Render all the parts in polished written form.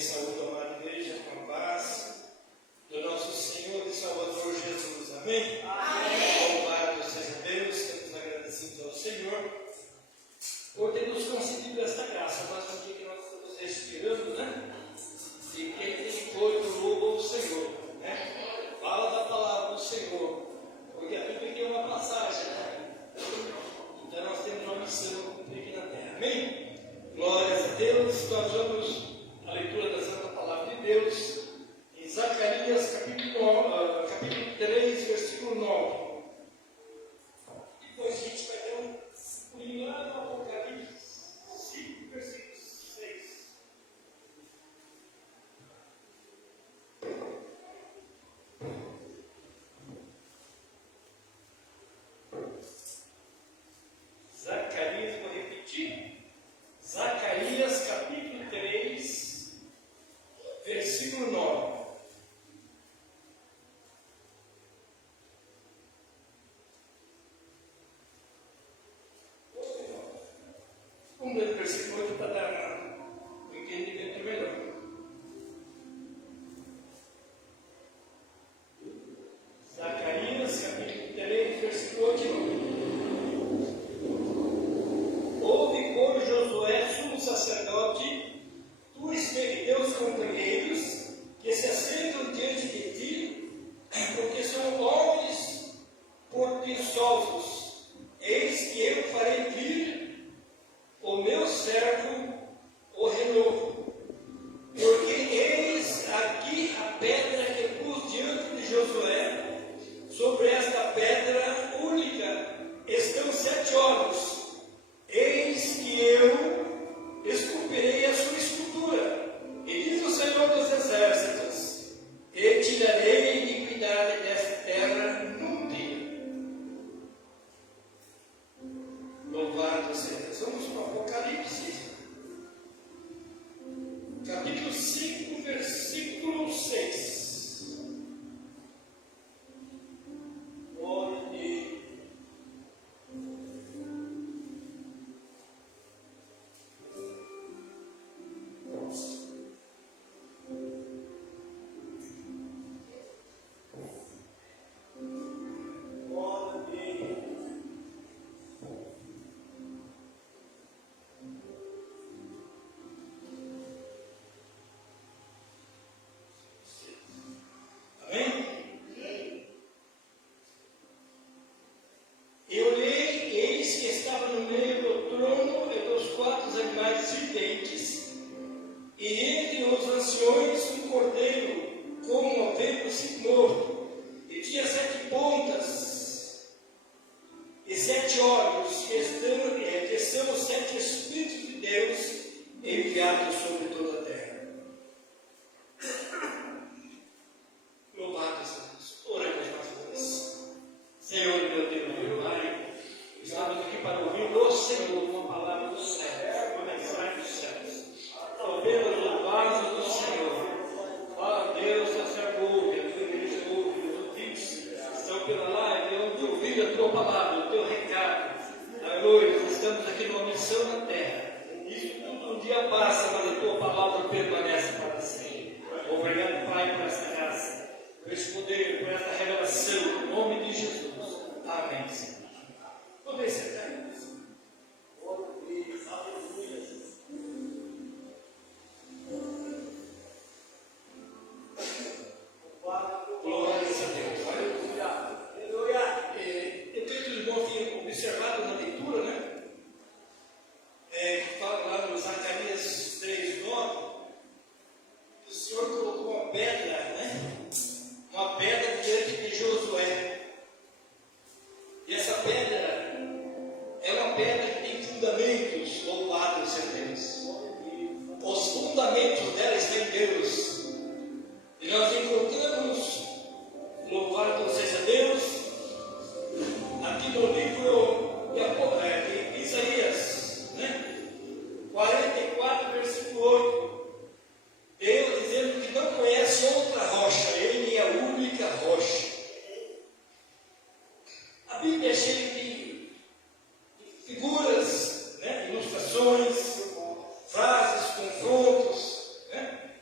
saúdo, amada igreja, com a paz do nosso Senhor e Salvador Jesus. Amém? Amém. Louvado seja Deus, estamos agradecidos ao Senhor por ter nos concedido esta graça. Mais um dia que nós estamos respirando, né? E quem tem corpo louva o Senhor, né? Fala da palavra do Senhor, porque a Bíblia tem uma passagem, né? Então nós temos uma missão a cumprir aqui na terra. Amém? Glórias a Deus. Nós vamos à leitura da Santa Palavra de Deus em Zacarias capítulo 3, versículo 9. Depois a gente vai ter um pulinho lá no Apocalipse 5, versículo 6. Zacarias, vou repetir. Zacarias capítulo 3, versículo 9. Vamos ler o versículo 8 para dar um entendimento melhor. Zacarias capítulo 3, versículo 8 e 9. Ouve, pois, Josué, sumo sacerdote, tu e teus companheiros, que se assentam diante de ti, porque são homens portentosos. Eis que eu farei vir o meu servo, o renovo. Porque eis aqui a pedra que pus diante de Josué, sobre esta pedra única estão 7 olhos. Eis que eu esculpirei a sua escultura, e diz o Senhor dos Exércitos, e tirarei a iniquidade desta terra num dia. Louvado seja Deus. Vamos para o Apocalipse, capítulo 5, versículo 6. Eu olhei, eis que estava no meio do trono e dos 4 animais viventes, e entre os anciões um cordeiro, como havendo-se morto, e tinha 7 pontas e 7 olhos, que são os 7 Espíritos de Deus enviados sobre toda a terra. Louvado seja Deus. Oremos mais uma vez. Senhor, meu Deus, meu Pai, estamos aqui para ouvir do Senhor uma palavra do céu, uma mensagem dos céus. Ouvemos a palavra do Senhor. Ó Deus, a serva ouve, a tua igreja ouve, os ouvintes estão pela live, onde ouvir a tua palavra, o teu recado. Aleluia, estamos aqui numa missão na terra. Isso tudo um dia passa, mas a tua palavra permanece para sempre. Obrigado, Pai, por essa graça, por esse poder, por essa revelação, em nome de Jesus. Amém, Senhor. Vamos sentar aí. Glórias a Deus. Aleluia. Eu creio que os irmãos tenham observado na leitura, né? Que fala lá no Zacarias 3, 9, que o Senhor colocou uma pedra, né? Uma pedra diante de Josué. E essa pedra é uma pedra que tem fundamentos, louvado seja Deus. Os fundamentos dela estão em Deus. E nós encontramos, louvado seja Deus, aqui no livro de Isaías, né? 44, versículo 8. Deus dizendo que não conhece outra rocha, Ele é a única rocha. A Bíblia é cheia de figuras, né? Ilustrações, frases, confrontos, né?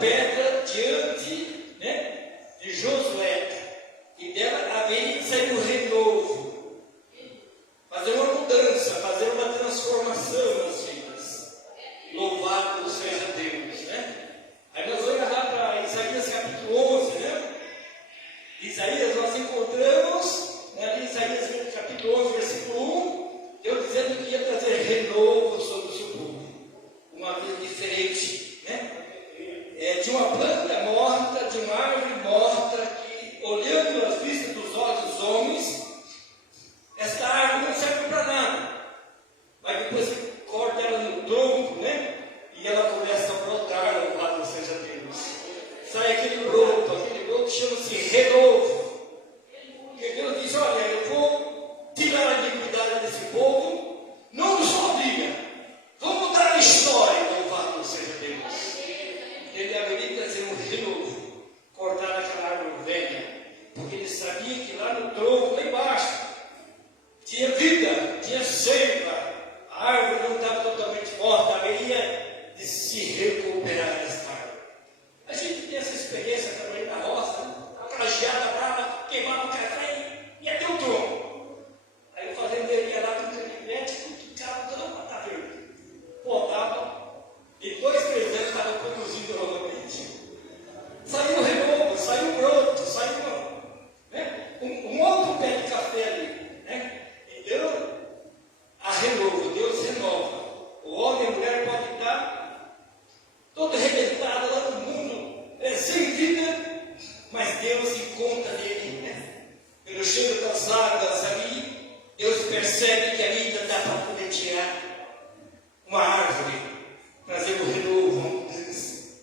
pedra diante, né, de Josué, e dela haveria de sair um renovo, fazer uma mudança, fazer uma transformação nas vidas. Louvado seja Deus, né? Aí nós vamos lá para Isaías capítulo 11, né? Isaías, nós encontramos, né, em Isaías capítulo 11, versículo 1, Deus dizendo que ia trazer renovo sobre o seu povo, uma vida diferente, né? De uma planta morta, de uma árvore morta, que olhando as vistas dos olhos dos homens, esta árvore não serve para nada, mas depois que corta ela no tronco, né? E ela começa a brotar, louvado seja Deus. Sai aquele broto chama-se renovo. E Deus diz: olha, eu vou tirar a iniquidade desse povo, não de só dia, vou mudar a história, louvado seja Deus. Ele haveria de trazer um renovo, cortar aquela árvore velha, porque ele sabia que lá no tronco, lá embaixo, tinha vida, tinha seiva, a árvore não estava totalmente morta, haveria de se recuperar essa árvore. A gente tem essa experiência também na roça, aquela geada brava, queimava o café e até o tronco. Aí o fazendeiro ia lá com o canivete, cutucava toda a mata verde, podava, e 2, 3 anos estava produzindo novamente. Saiu o renovo, saiu o broto, saiu um outro pé de café ali, né? Então, a renovo, Deus renova. O homem e a mulher podem estar todo arrebentado lá no mundo, sem vida, mas Deus encontra nele, né? Pelo cheiro das águas ali, Deus percebe que ali ainda dá para poder tirar uma árvore, trazer um renovo, uma mudança.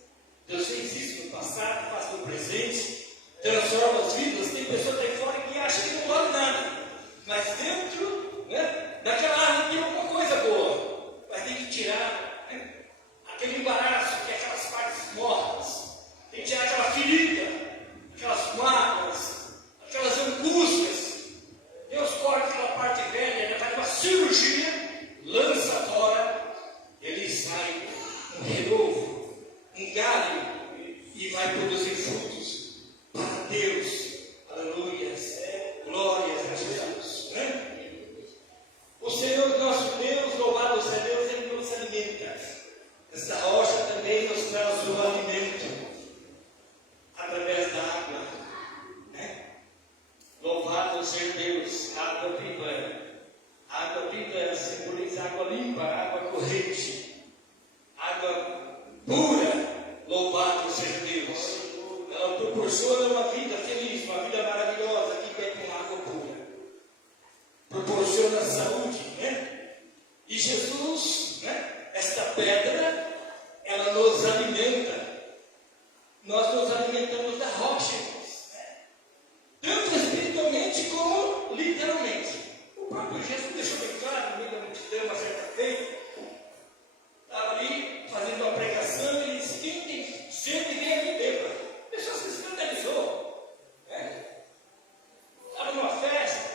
Deus fez isso no passado, faz no presente, transforma as vidas. Tem pessoas aí fora que acham que não vale nada, mas dentro, né, daquela árvore tem alguma coisa boa, mas tem que tirar, né, aquele embaraço, que é aquelas partes mortas, tem que tirar aquela ferida, aquelas mágoas, aquelas angústias. Deus corta aquela parte velha, ele faz uma cirurgia, lança fora, ele sai um renovo, um galho, e vai produzir frutos para Deus. Aleluias, glórias a Jesus, né? O Senhor nosso Deus, louvado seja Deus, Ele nos alimenta. Esta rocha também nos traz o alimento através da água, né? Louvado seja Deus. Água viva. Água viva simboliza água limpa, água corrente, água pura. Louvado seja Deus. Ela proporciona uma vida feliz, uma vida maravilhosa que bebe com água pura. Proporciona saúde, né? E Jesus, né? Esta pedra, ela nos alimenta. Nós nos alimentamos da rocha, né? Tanto espiritualmente como literalmente. O próprio Jesus deixou bem claro no meio da multidão uma certa feita. Estava ali fazendo uma pregação e disse: quem tem sede, vem aqui beba. A pessoa se escandalizou, né? Estava numa festa.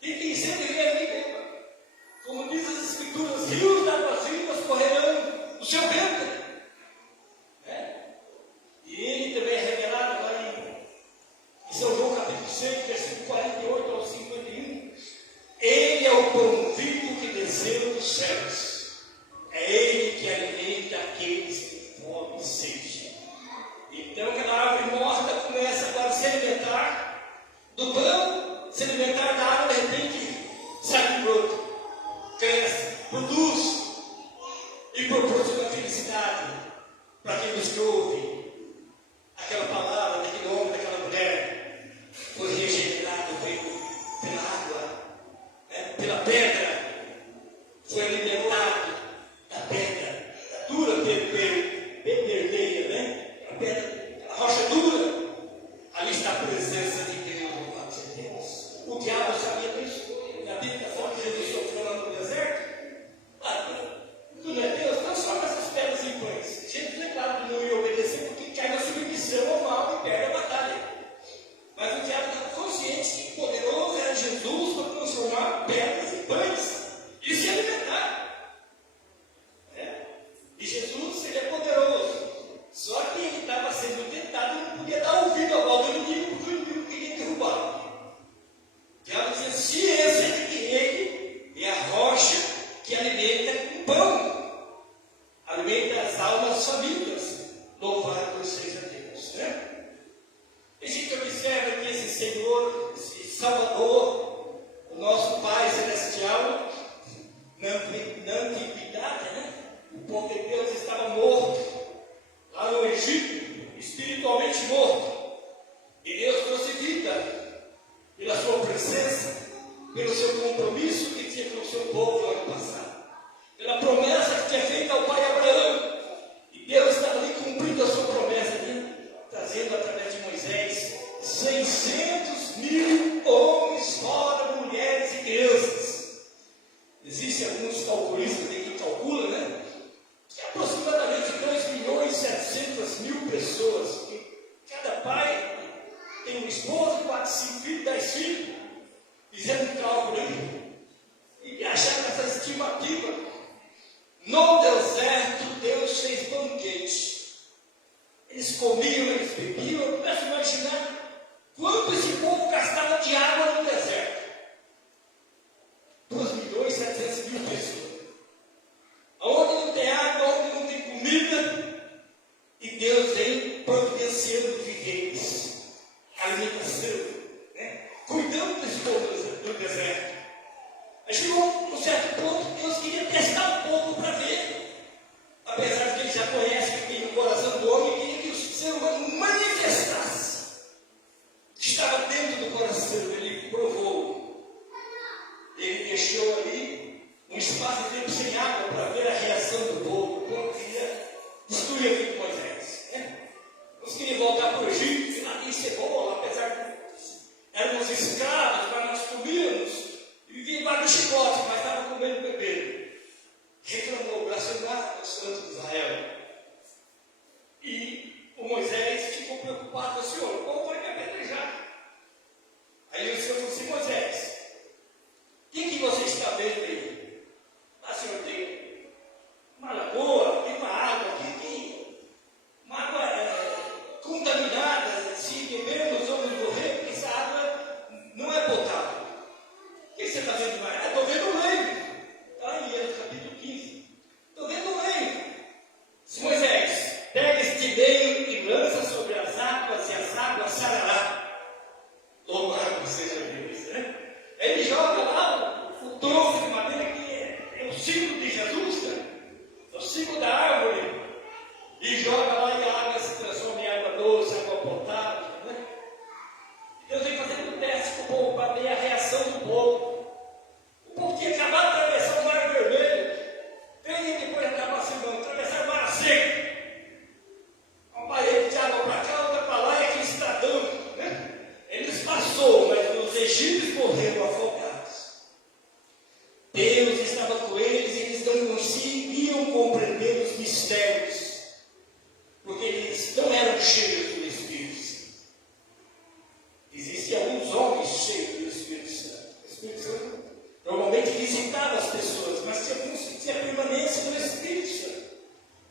Quem tem sede, vem aqui beba. Como diz as Escrituras, rios de águas vivas correrão no seu ventre, né? E ele também é revelado lá em São João capítulo 6, versículo 48 ao 51. Ele é o pão vivo que desceu dos céus. É Ele que alimenta aqueles que têm fome e sede. Então, aquela árvore morta começa agora a se alimentar do pão, se alimentar da água, de repente sai do broto, cresce, produz e proporciona felicidade para aqueles que ouvem aquela palavra daquele homem, daquela mulher. Foi regenerado pela água, né, pela pedra, foi alimentado da pedra, da dura pedreira, né? A pedra, a rocha dura. Ali está a presença de Deus, louvado seja Deus. O diabo sabia disso. Na Bíblia fala que Jesus sofreu lá no deserto. Tu não é Deus? Transforma essas pedras em pães. Jesus é claro que não ia obedecer, porque alimenta as almas famintas. Louvado seja Deus, né? A gente observa que esse Senhor, esse Salvador, o nosso Pai Celestial, na antiguidade, né? O povo de Deus estava morto, lá no Egito, espiritualmente morto. E Deus trouxe vida, pela sua presença, pelo seu compromisso que tinha com o seu povo no ano passado, pela promessa que tinha feito ao pai Abraão. E Deus estava ali cumprindo a sua promessa, né? Trazendo através de Moisés 600.000 homens, fora mulheres e crianças. Existem alguns calculistas que calculam, né? Que aproximadamente 2.700.000 pessoas. Cada pai tem uma esposa, 4, 5 filhos, 10 filhos. Fizeram um cálculo aí e acharam essa estimativa. No deserto, Deus fez banquete. Eles comiam, eles bebiam. Eu começo a imaginar quanto esse povo gastava de água no deserto. 2.700.000 pessoas. Onde não tem água, onde não tem comida, e Deus vem providenciando viveiros, alimentação, né? Cuidando desse povo do deserto. Mas chegou um certo ponto que Deus queria testar o povo para ver, apesar de que ele já conhece que tem o coração do homem, queria que o ser humano manifestasse o que estava dentro do coração. Ele provou, ele deixou ali um espaço de tempo sem água para ver a reação do povo. O povo queria destruir a vida de Moisés, né? Nós queríamos voltar para o Egito, e lá tem cebola, apesar de éramos escravos, mas nós comíamos. Vivia embaixo do chicote, mas estava comendo e bebendo. Reclamou, blasfemou o santo de Israel. E o Moisés ficou preocupado, Senhor, o povo vai me apedrejar. Aí o Senhor falou assim, Moisés, o que você está vendo aí? Ah, Senhor, tem uma lagoa, tem uma água aqui, tem uma água contaminada, se bebermos vamos morrer, porque essa água não é potável. O que você está vendo mais? Estou vendo o leito. Está em Êxodo capítulo 15. Estou vendo o leito. Moisés, pega este leito e lança sobre as águas, e as águas sarará. Louvado seja Deus, né? Ele joga lá o tronco de madeira que é o símbolo de Jesus, né? É o símbolo da árvore. E joga lá e a água se transforma em água doce, água potável, né? Deus vem fazendo um teste com o povo para ver a reação do povo. O povo tinha acabado de atravessar o Mar Vermelho. Veio depois de atravessar o Mar Seco. Uma parede de água para cá, outra para lá, e aquele estradão, né? Eles passou, mas os egípcios morreram afogados. Deus estava com eles e eles não conseguiam compreender os mistérios, porque eles não eram cheios do Espírito Santo. Existem alguns homens cheios do Espírito Santo. O Espírito Santo normalmente visitava as pessoas, mas tinha alguns que tinham permanência no Espírito Santo.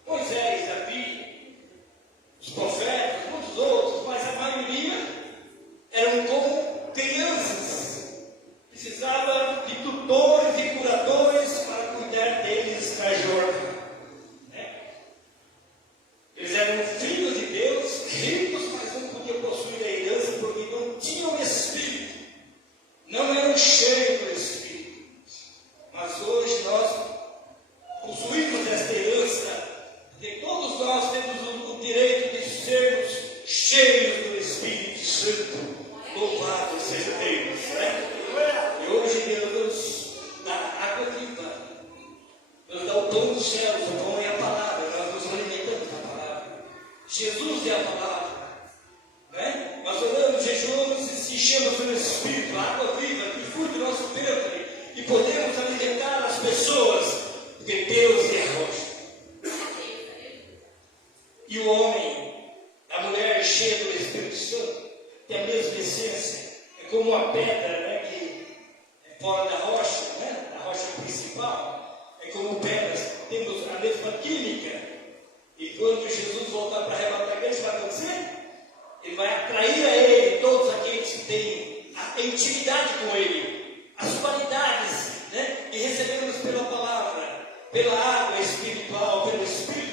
Moisés, Davi, os profetas, muitos outros, mas a maioria eram como crianças. Precisava de tutores e curadores para cuidar deles na jornada. Eles eram filhos de Deus, ricos, mas não podiam possuir a herança porque não tinham Espírito. Não eram cheios do Espírito. Mas hoje nós possuímos esta herança, porque todos nós temos o direito de sermos cheios do Espírito Santo. Louvado seja Deus, né? E hoje Deus nos dá água viva, nos dá o pão dos céus, o pão é a palavra, nós nos alimentamos da palavra. Jesus é a palavra, né? Nós oramos, jejuamos e se enchemos pelo Espírito, a água viva que flui do nosso ventre, e podemos alimentar as pessoas, porque Deus é a rocha. E o homem, a mulher cheia do Espírito Santo, tem a mesma essência. É como uma pedra, né, que é fora da rocha, né, da rocha principal. É como pedras, temos a mesma química. E quando Jesus voltar para arrebatar a igreja, vai acontecer? Ele vai atrair a ele todos aqueles que têm a intimidade com ele, as qualidades, né, que recebemos pela palavra, pela água espiritual, pelo Espírito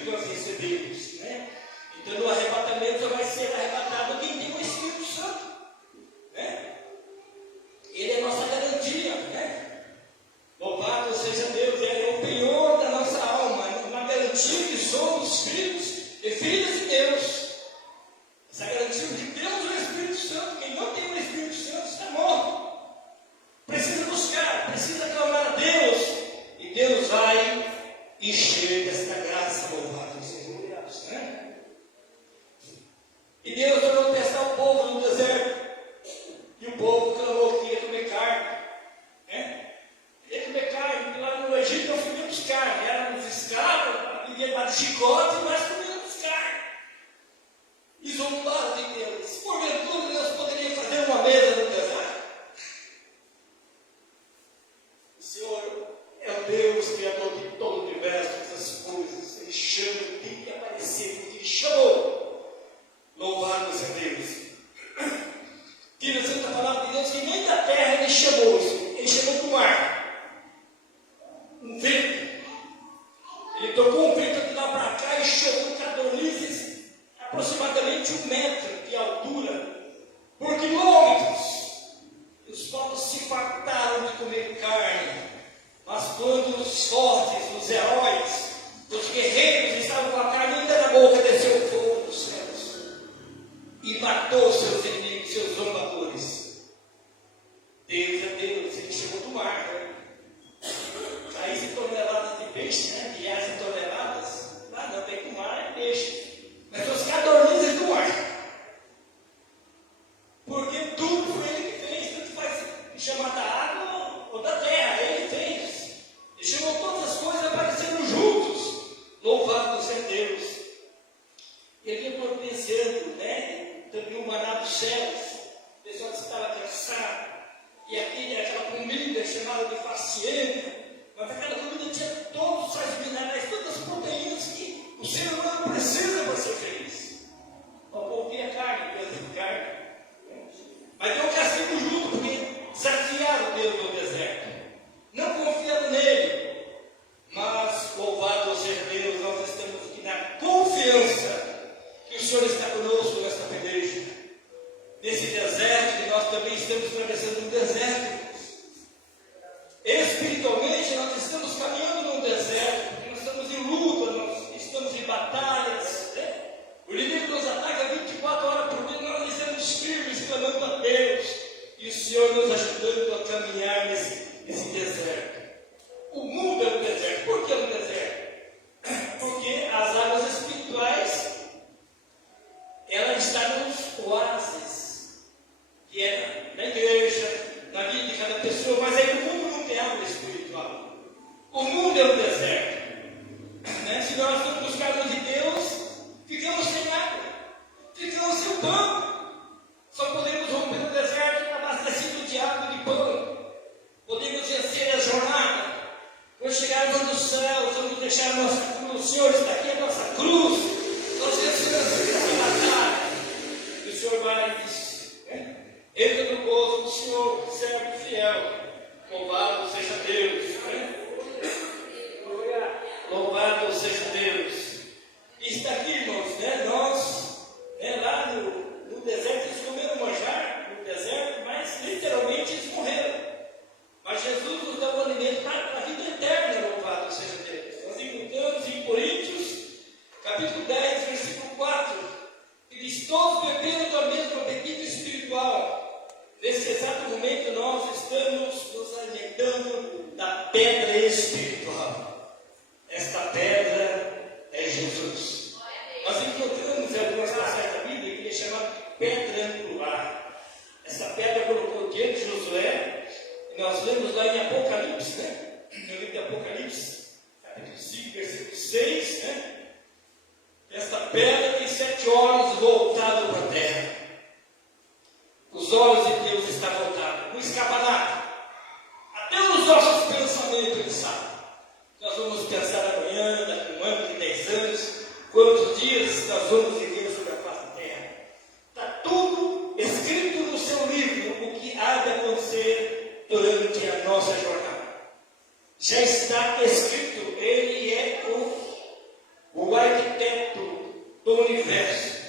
garantia que somos filhos e filhas de Deus. Essa garantia de Deus é o Espírito Santo. Quem não tem o Espírito Santo está morto. Precisa buscar, precisa clamar a Deus. E Deus vai encher desta graça, louvado seja Deus, né? E Deus mandou testar o povo no deserto. E o povo clamou que ia comer carne, né? Ia comer carne, porque lá no Egito não comíamos carne. Éramos escravos, vivíamos para chicote, mas comíamos carne. E zombaram de Deus. Porventura Deus poderia fazer uma mesa no deserto? O Senhor é o Deus criador de todo o universo, todas as coisas. Ele chama, ele tem que aparecer, porque Ele chamou. Louvado seja Deus. Que você está falando de Deus, que nem da terra Ele chamou. Ele chamou do mar. Um vento. Ele tocou um vento de lá para cá e chamou cordonizes aproximadamente 1 metro de altura, por quilômetros. E os povos se fartaram de comer carne. Mas quando os fortes, os heróis, os guerreiros estavam com a carne ainda na boca, desceu o fogo dos céus e matou seus inimigos, seus zombadores. Deus é Deus, Ele chegou do mar, né? 15 toneladas de peixe, né? Milhares de toneladas. Lá não, tem que o mar é peixe. Mas os codornizes do mar. Porque tudo foi Ele que fez, tanto faz chamar da água ou da terra, Ele fez. Ele chamou todas as coisas aparecendo juntos. Louvado seja Deus. Ele ia providenciando, né? Também o maná dos céus. O pessoal estava cansado. E aquela comida chamada de facienda. Mas aquela comida tinha todos os sais minerais, todas as proteínas que o ser humano precisa para ser feliz. O povo via carne, Deus de carne. Mas deu um castigo junto, porque desafiaram Deus no deserto. Não confiaram nele. Mas, louvado seja Deus, nós estamos aqui na confiança que o Senhor está conosco nesta peleja. Nesse deserto, que nós também estamos atravessando um deserto. Espiritualmente, nós estamos caminhando num deserto, porque nós estamos em luta, nós estamos em batalhas, né? O inimigo nos ataca 24 horas por dia, nós estamos firmes, clamando a Deus, e o Senhor nos ajudando a caminhar nesse deserto. O mundo é um deserto. Por que é um deserto? Porque as águas espirituais, ela está nos oásis, que é na igreja, na vida de cada pessoa, mas aí o mundo não tem água espiritual. O mundo é um deserto, né? Se nós não buscarmos de Deus, ficamos sem água, ficamos sem pão. Só podemos romper o deserto abastecido de água e de pão. Podemos vencer a jornada. Quando chegarmos nos céus, vamos deixar a nossa cruz. O Senhor está aqui, a nossa cruz. Nós vencemos essa batalha. E o Senhor vai dizer, né? Entra no gozo do Senhor, servo fiel. Louvado seja Deus, né? Louvado seja Deus. E está aqui, irmãos, né? Nós, né, lá no deserto, eles comeram manjar no deserto, mas literalmente eles morreram. Mas Jesus nos dá o alimento para a vida eterna, louvado seja Deus. Nós encontramos em Coríntios, capítulo 10, versículo 4, que diz: todos beberam da mesma bebida espiritual. Nesse exato momento nós estamos nos alimentando da pedra espiritual. Esta pedra é Jesus. Nós encontramos em algumas passagens da Bíblia que é chamada de pedra angular. Essa pedra colocou diante de Josué, e nós lemos lá em Apocalipse, né? No livro de Apocalipse, capítulo 5, versículo 6, né? Esta pedra tem 7 olhos voltados para a terra. Os olhos de Deus estão voltados, não escapa nada. Até os nossos pensamentos Ele sabe. Nós vamos pensar amanhã, daqui a 1 ano, de 10 anos, quantos dias nós vamos viver sobre a face da terra. Está tudo escrito no seu livro, o que há de acontecer durante a nossa jornada. Já está escrito, Ele é o arquiteto do universo.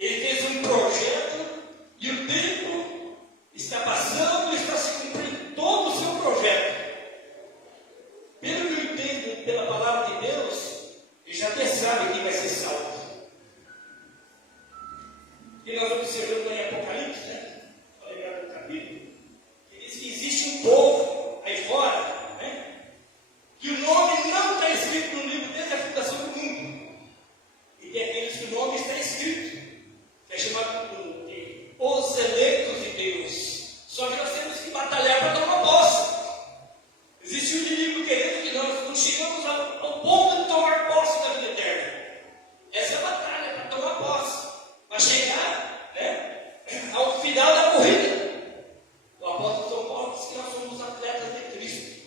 Ele fez um projeto e o tempo está passando e está se cumprindo todo o seu projeto. Pelo que eu entendo pela palavra de Deus, que já sabe quem vai ser salvo. E nós observamos lá em Apocalipse, né? Olha lá no capítulo, que diz que existe um povo aí fora, né? Que o nome não está escrito no livro desde a fundação do mundo. E tem aqueles que o nome está escrito, que é chamado de os eleitos de Deus. Só que nós temos que batalhar para tomar posse. Existe um inimigo querendo que nós não chegamos ao ponto de tomar posse da vida eterna. Essa é a batalha para tomar posse, para chegar, né, ao final da corrida. O apóstolo São Paulo diz que nós somos atletas de Cristo.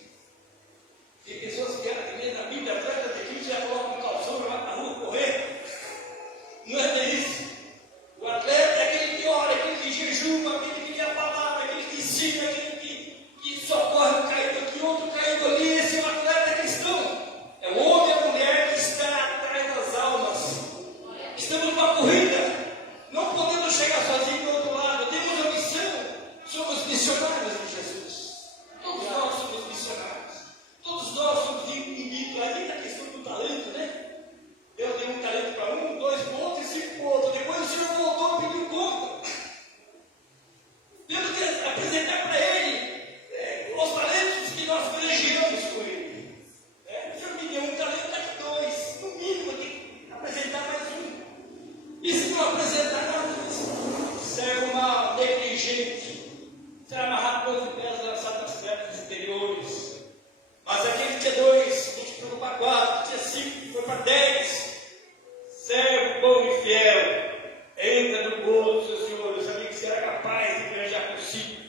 Tem pessoas que lêem na Bíblia, atletas de Cristo, já colocam um calção e vai para a rua correr. Não é bem isso. O atleta é aquele que ora, aquele que jejuma, aquele que lê a palavra, aquele que ensina, aquele que socorre um caído aqui, outro caído ali. Esse é um atleta cristão. É o homem e a mulher que está atrás das almas. Estamos numa corrida. Não podemos chegar sozinhos do outro lado. Temos a missão. Somos missionários de Jesus. Todos nós somos missionários. Todos nós somos indivíduos. Ali na questão do talento, né? Eu dei um talento para um, 2 para o outro e 5 para o outro. Depois o Senhor voltou e pediu conta. Temos que apresentar para Ele os talentos que nós privilegiamos com Ele. O Senhor me deu um talento, daqui 2. No mínimo, eu tenho que apresentar mais um. E se não apresentar nada, serve uma negligente. Será amarrado com os pés lançado nas pedras exteriores. Mas aquele que tinha 2, multiplicou para 4, tinha 5, foi para 10. Servo bom e fiel, entra no gol do seu Senhor. Eu sabia que você era capaz de granjear com 5.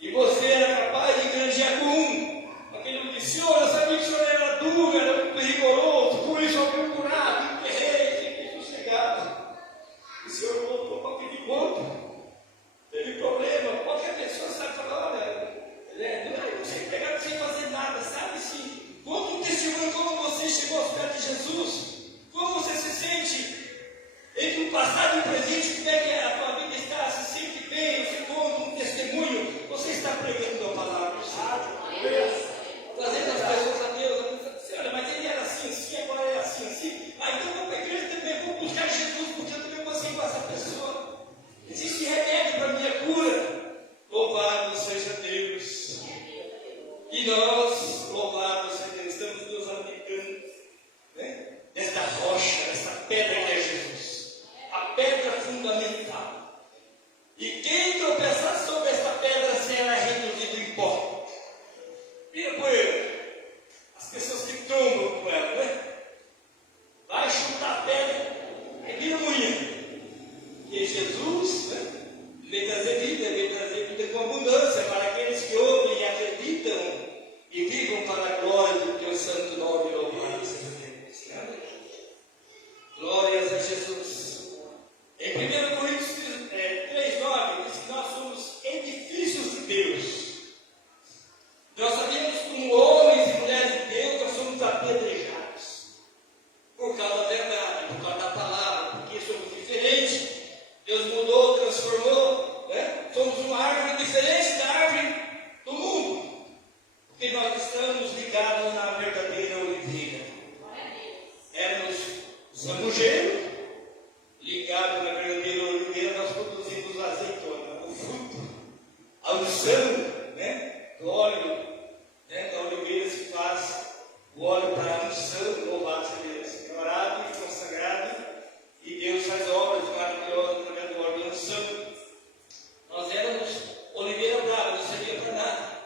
E você era capaz de granjear com 1. Aquele que disse: Senhor, eu sabia que o Senhor era duro, era muito rigoroso, por isso eu fui curado, enterrei, fiquei sossegado. O Senhor voltou para pedir conta. Teve problema. Qualquer pessoa sabe falar: olha, não sei pegar sem fazer nada, sabe sim. Conta um testemunho como você chegou aos pés de Jesus. Como você se sente entre o passado e o presente? Como é que a tua vida está? Se sente bem? Você conta um testemunho? Você está pregando a palavra, sabe? Trazendo as pessoas a Deus. Olha, mas ele era assim, assim, agora é assim, assim. Então eu vou para a igreja também, vou buscar Jesus, porque eu também consigo com essa pessoa. Existe remédio para a minha cura. Louvado seja Deus. E nós, louvado seja Deus, estamos nos aplicando, né? Esta rocha, esta pedra que é Jesus, a pedra fundamental. E quem tropeçar sobre esta pedra será reduzido em pó. Vira poeira. As pessoas que trombam com ela, né? Vai chutar a pedra e vira moinha. E Jesus, né, veio trazer vida com abundância para aqueles que ouvem e acreditam e vivam para a glória do teu santo nome, louvado seja Deus. Glórias a Jesus. Em 1 Coríntios 3:9 diz que nós somos edifícios de Deus. Nós sabemos como homens e mulheres de Deus, nós somos apedrejados por causa da verdade, por causa da palavra, porque somos diferentes. Deus mudou, transformou, né? Somos uma árvore diferente da árvore do mundo, porque nós estamos ligados na verdadeira oliveira. Éramos sangueiro, ligado na verdadeira oliveira, nós produzimos azeitona, o fruto, a unção, né? Do óleo, né? Da oliveira se faz o óleo para a unção, louvado seja Deus, é orado e consagrado, e Deus faz obras maravilhosas através do óleo da unção. Nós éramos oliveira brava, não servia para nada,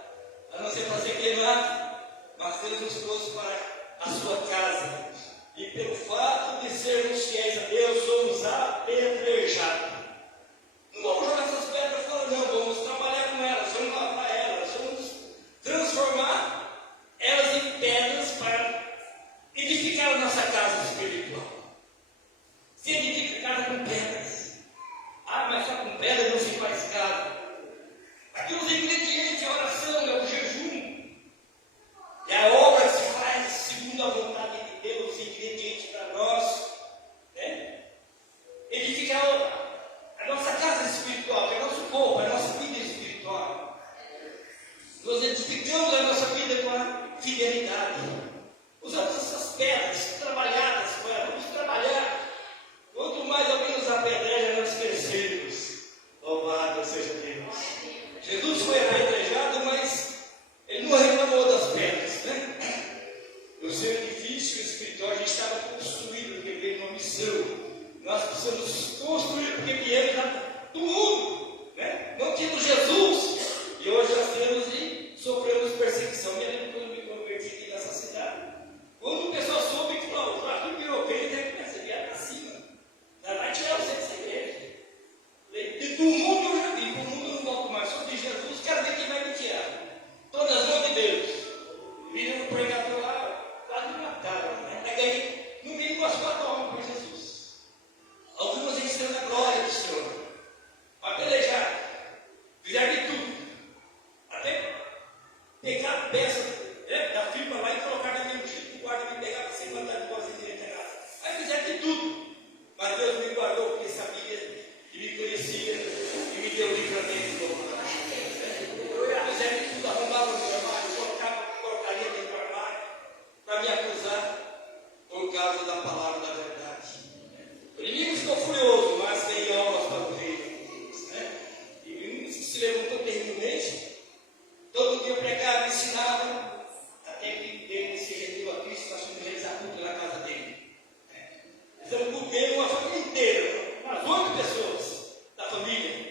a não ser para ser queimado, mas Deus nos trouxe para a sua casa. E pelo fato de sermos fiéis a Deus, somos apedrejados. Não vamos jogar essas pedras fora, não. Vamos trabalhar com elas, vamos lavar elas, vamos transformar elas em pedras para edificar a nossa casa espiritual. Se edifica casa com pedras. Mas só com pedras não se faz casa. Aqui os ingredientes, a oração, é o jejum. É a obra que se faz segundo a vontade de Deus, ingrediente para nós, né? Edificar Nós precisamos construir, porque viemos do mundo, né? Não tínhamos Jesus, e hoje nós temos e sofremos perseguição. Me lembro quando me converti aqui nessa cidade. Quando o pessoal soube que o Joaquim virou crente, aí começa a virar para cima. Vai tirar você dessa igreja. Do mundo eu já vi, do mundo eu não volto mais. Só de Jesus, quero ver quem vai me tirar. Estou nas mãos de Deus. Viram um pregador lá, quase me mataram. Né? No mínimo, umas 4 almas por Jesus. Algumas ensinando a glória do Senhor. Para pelejar, fizeram de tudo. Até pegar a peça da firma lá e colocar na minha mochila. O guarda me pegar para você mandar de voz direita em casa. Aí fizeram de tudo. Mas Deus me guardou, porque sabia e me conhecia e me deu livramento. Fizeram de tudo, arrumavam o meu armário, colocava porcaria dentro do armário para me acusar por causa da palavra da verdade. O inimigo ficou furioso, mas tem obras para o reino. Né? E o inimigo se levantou terrivelmente. Todo dia eu pregava, ensinava, até que ele se rendeu a Cristo, nós fomos realizar culto na casa dele. Fizemos culto dele, uma família inteira, umas 8 pessoas da família.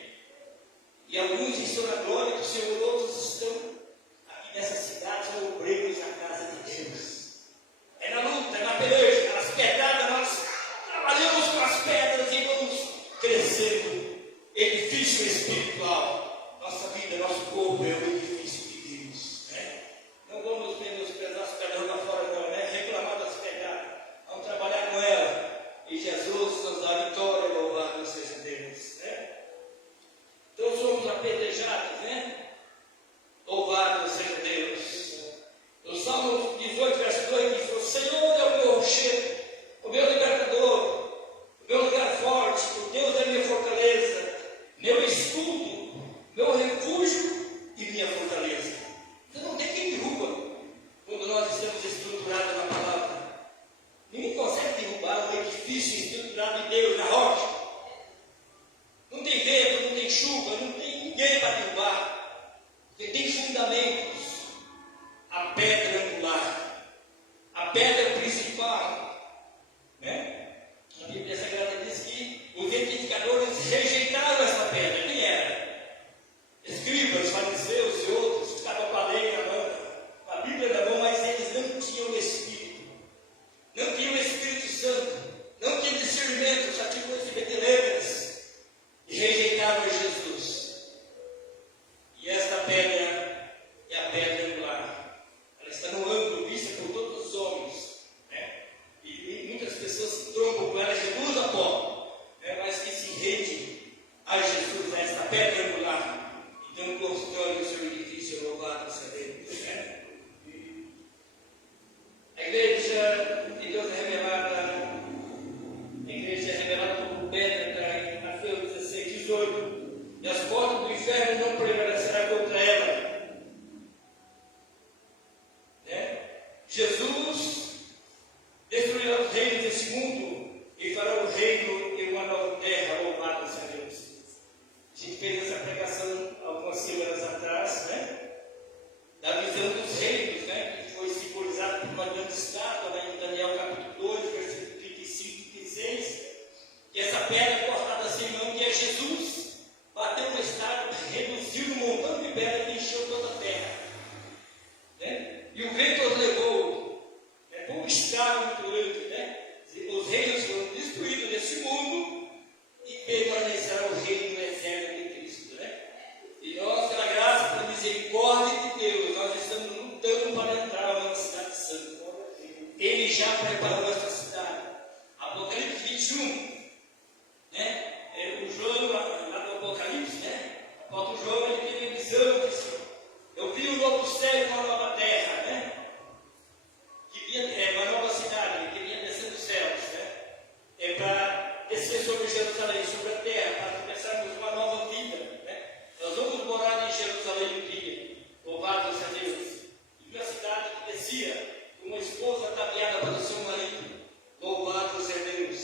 E alguns estão na glória do Senhor, outros estão aqui nessa cidade, são obreiros na casa de Deus. É na luta, é na peleja, nas pedradas, nós trabalhamos com as pedras e vamos crescendo. Edifício espiritual. Nossa vida, nosso corpo é o edifício de Deus. Né? Não vamos menosprezar as pedras lá fora, não, né? Reclamar das pedradas. Vamos trabalhar com ela. E Jesus nos dá vitória, louvado seja Deus. Né? Então somos apedrejados, né? Louvado seja Deus. No Salmo 18, verso 2 diz: o Senhor é o meu rochedo, o meu libertador, o meu lugar forte, o Deus é minha fortaleza, meu escudo, meu refúgio e minha fortaleza. Então não tem quem derruba quando nós estamos estruturados na palavra. Ninguém consegue derrubar um edifício estruturado em Deus, na rocha. Não tem vento, não tem chuva, não tem ninguém para derrubar. Porque tem fundamentos. A pedra angular, a pedra principal. Né? A Bíblia Sagrada diz que os edificadores rejeitaram essa pedra. Quem era? Escribas, fariseus e outros que estavam com a lei na mão, com a Bíblia na mão, mas eles não tinham o Espírito. Não tinham o Espírito Santo. Não tinham discernimento, só tinham conhecimento de letras. E rejeitaram Jesus. E esta pedra é a pedra angular. Ela está no ângulo, vista por todos os homens. Né? E muitas pessoas se trombam com ela, Jesus a pó. Né? Mas que se rende a Jesus, a esta pedra angular. Então constrói o seu edifício, louvado seja Deus. Né? A igreja de Deus é revelada. A igreja é revelada como pedra em Mateus 16, 18. E as portas do inferno não prevalecerão contra ela. Né? Jesus destruirá os reinos desse mundo e fará o reino em uma nova terra, louvado seja Deus. A gente fez essa pregação algumas semanas atrás, né? Da visão dos reinos, né? Que foi simbolizada por uma grande estátua, né? Em Daniel capítulo 2, versículo 35 e 36. E essa pedra cortada sem mão, que é Jesus, bateu no estátua, reduziu um montão de pedra que encheu toda a terra. Né? E o vento os levou, né? Por um estrago muito grande, né? Os reinos foram destruídos nesse mundo e permanecerá o reino eterno de Cristo. Né? E nós, pela graça, pela misericórdia de Deus, nós estamos lutando para entrar na cidade santa. Ele já preparou essa cidade. Apocalipse 21. Né? O João, lá do Apocalipse, né? O apóstolo João, ele teve a visão, disse: eu vi um novo céu e uma nova terra, né? Uma nova cidade que vinha descendo dos céus, né? Para descer sobre Jerusalém, sobre a terra, para começarmos uma nova vida, né? Nós vamos morar em Jerusalém um dia, louvado seja Deus. E uma cidade que descia, uma esposa ataviada para o seu marido, louvado seja Deus.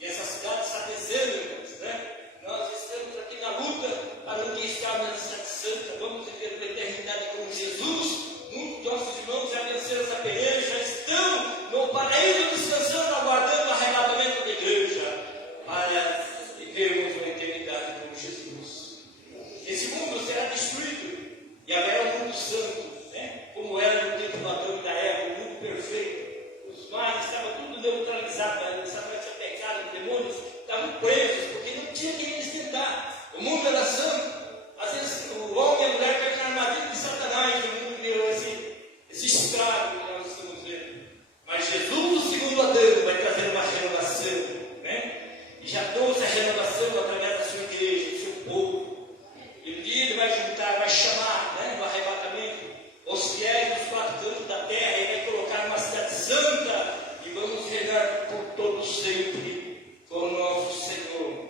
E essa cidade está descendo, irmãos, né? Nós estamos aqui na luta para um dia estar na cidade santa. Vamos viver uma eternidade com Jesus. Muitos de nossos irmãos já venceram essa peleja, já estão no paraíso descansando, aguardando o arrebatamento da igreja. Mas oração. Às vezes o homem e a mulher caem na armadilha de Satanás, no mundo virou esse estrago que nós estamos vendo. Mas Jesus, o segundo Adão, vai trazer uma renovação, né? E já trouxe a renovação através da sua igreja, do seu povo. E um dia ele vai juntar, vai chamar, né, no arrebatamento, os fiéis dos quatro cantos da terra, e vai colocar uma cidade santa, e vamos reinar por todo sempre com o nosso Senhor.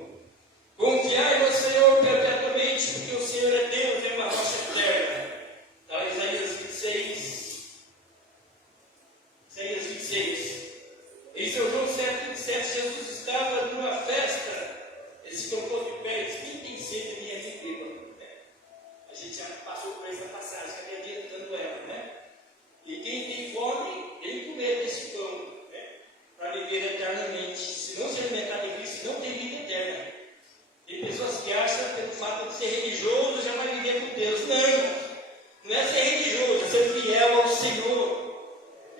Confiai no Senhor perpetuamente, porque o Senhor é Deus, é uma rocha eterna. Então, Isaías 26. Isaías 26. Em São João 7:27, Jesus estava numa festa, ele se colocou de pé e disse: quem tem sede de minha vida? A gente já passou por essa passagem, que havia adiantando ela, né? E quem tem fome, tem que comer desse pão, né? Para viver eternamente. Se não se alimentar de Cristo, não tem vida eterna. Tem pessoas que acham que pelo fato de ser religioso já vai viver com Deus. Não é ser religioso, é ser fiel ao Senhor.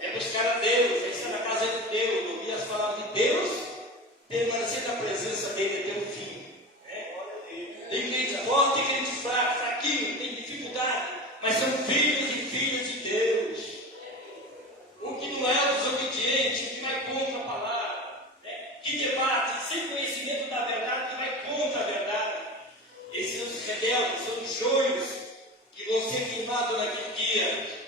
É buscar a Deus, é estar na casa de Deus, ouvir as palavras de Deus, permanecer na presença dele até o fim. Tem crente forte, tem crente fraco, fraquinho, tem dificuldade, mas são filhos e filhas de Deus. O que não é desobediente, o que vai contra a palavra, né? Que debate, sem conhecimento da verdade, que vai contra a verdade. Esses são os rebeldes, são os joios que vão ser queimados naquele dia.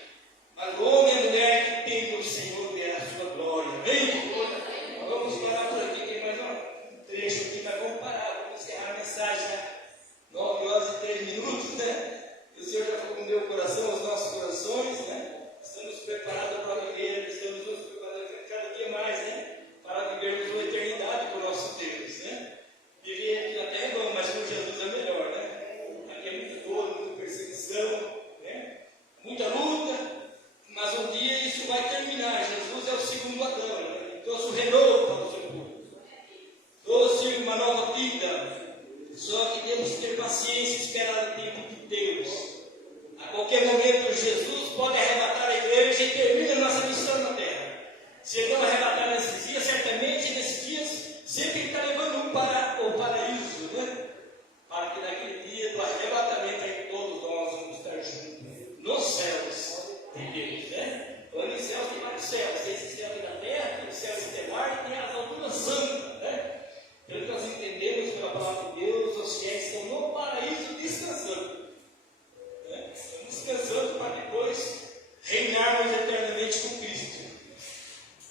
Mas o homem e a mulher que temem o Senhor verá a sua glória. Amém? Nós vamos parar por aqui, tem mais um trecho aqui, mas vamos parar, vamos encerrar a mensagem, né? 9h03, né? E o Senhor já falou com o meu coração, os nossos corações, né? Estamos preparados para viver, estamos nos preparando cada dia mais, né? Para vivermos uma eternidade com o nosso Deus, né? Viver aqui na terra é bom, mas com Jesus é melhor, né? Aqui é muita dor, muita perseguição, né? Muita luta, mas um dia isso vai terminar. Jesus é o segundo Adão, né? Ele trouxe o renovo para o seu povo, trouxe uma nova vida. Só que temos que ter paciência e esperar o tempo de Deus. A qualquer momento Jesus pode arrebatar a igreja e termina a nossa missão na terra. Se ele não arrebatar nesses dias, certamente nesses dias sempre ele está levando um para o paraíso, né? Para que naquele dia do arrebatamento aí todos nós vamos estar juntos nos céus de Deus, né? Onde os céus tem vários céus, tem esse céu aqui na terra, tem o céu estelar e tem as alturas santas, né? Pelo que nós entendemos pela palavra de Deus, os fiéis estão no paraíso descansando, né? Estão descansando para depois reinarmos eternamente com Cristo.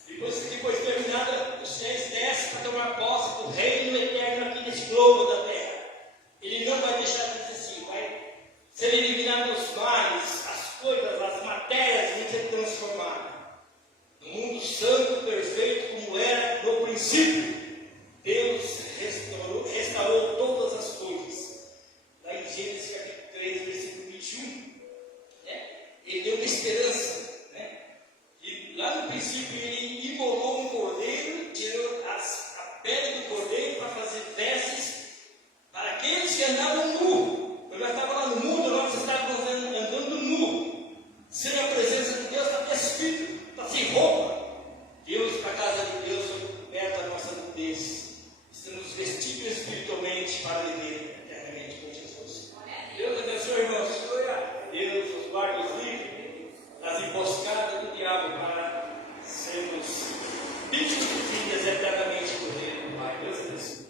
Depois terminada, os fiéis descem para tomar posse do reino eterno aqui nesse globo da terra. Ele não vai deixar de ser assim, vai ser eliminado os males, as coisas, as matérias vão ser transformadas. No mundo santo, perfeito, como era no princípio, Deus restaurou todas as coisas. Lá em Gênesis capítulo 3, versículo 21, né? Ele deu uma esperança, né? E lá no princípio ele imolou um cordeiro, tirou a pele do cordeiro para fazer vestes para aqueles que andavam nu. Eu já estava lá no mundo, nós estávamos andando nu, sem a presença de Deus, está despido, está sem roupa. Viemos para a casa de Deus, perto da nossa nudez. Estamos vestidos espiritualmente para viver eternamente com Jesus. Deus abençoe, irmãos. Deus os guarde os livre das emboscadas do diabo para sermos vítimas de vidas eternamente por Ele. Pai, Deus abençoe.